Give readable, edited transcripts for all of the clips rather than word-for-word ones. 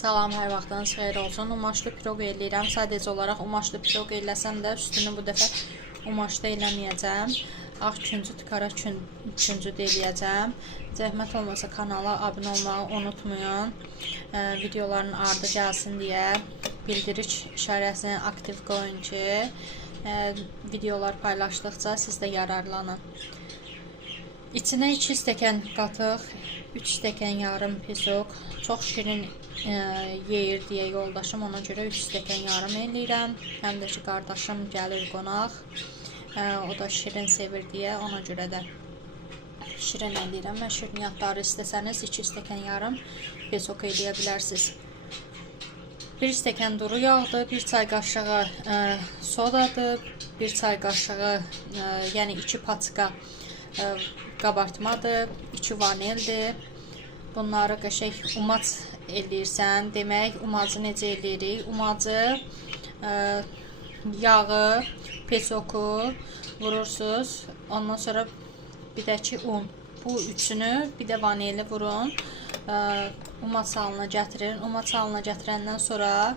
Salam, hər vaxtınız xeyir olsun. Umaşlı piroq eləyirəm. Sadəcə olaraq umaşlı piroq eləsəm də üstünü bu dəfə umaşlı eləməyəcəm. Ağ küncüt, qara küncüt eləyəcəm. Zəhmət olmasa kanala abunə olmağı unutmayın. Videoların ardı gəlsin deyə bildiriş işarəsini aktiv qoyun ki, videolar paylaşdıqca siz də yararlanın. İçinə 2 stəkan qatıq, 3 stəkan yarım pisoq, çox şirin yeyir deyə yoldaşım, ona görə 3 stəkan yarım eləyirəm. Həm də ki, qardaşım gəlir qonaq, o da şirin sevir deyə, ona görə də şirin eləyirəm. Və şirniyyatları istəsəniz 2 stəkan yarım pisoq eləyə bilərsiniz. 1 stəkan duru yağdır, 1 çay qaşığı sodadır, 1 çay qaşığı, yəni 2 paçka qabartmadır, 2 vanildir. Bunları qəşəng umac eləyirsən. Demək, umacı necə eləyirik? Umacı, yağı, pesoku vurursunuz. Ondan sonra bir də ki un. Bu üçünü, bir də vanili vurun. Umac halına gətirin. Umac halına gətirəndən sonra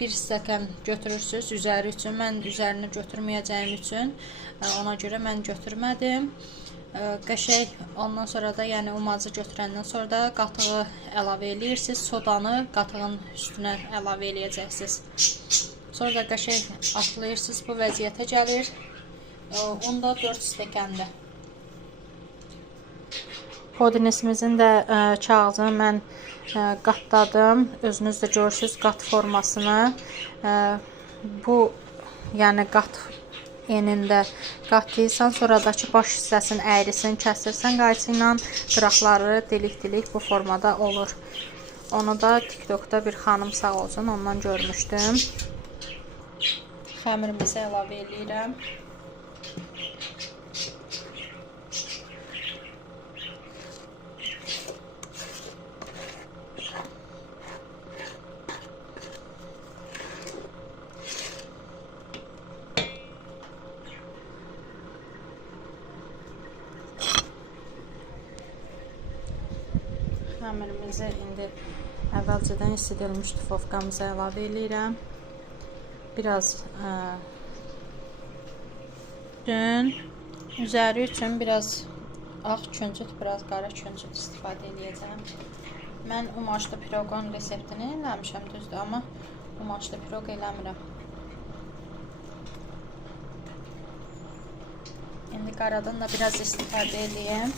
1 stəkan götürürsünüz üzəri üçün. Mən üzərini götürməyəcəyim üçün ona görə mən götürmədim. Qəşəng, ondan sonra da yəni umacı götürəndən sonra da qatığı əlavə eləyirsiniz. Sodanı qatığın üstünə əlavə eləyəcəksiniz. Sonra da qəşəng atlayırsınız. Bu vəziyyətə gəlir. Un da 4 stəkandır. Podinesimizin də kağızını mən qatladım. Özünüz də görürsünüz qat formasını. Bu yəni qat enində qatlayırsan, sonradakı baş hissəsinin əyrisini kəsirsən qayçı ilə, qıraqları dilik-dilik bu formada olur. Onu da TikTokda bir xanım sağ olsun, ondan görmüşdüm. Xəmirimizi əlavə eləyirəm. Xəmirimizi indi əvvəlcədən isidilmiş dufovkamıza əlavə eləyirəm. Biraz üzəri üçün biraz ağ küncüt, biraz qara küncüt istifadə edəcəm. Mən umaşlı piroqun reseptini eləmişəm, düzdür, amma umaşlı piroq eləmirəm. İndi qaradan da biraz istifadə edeyim.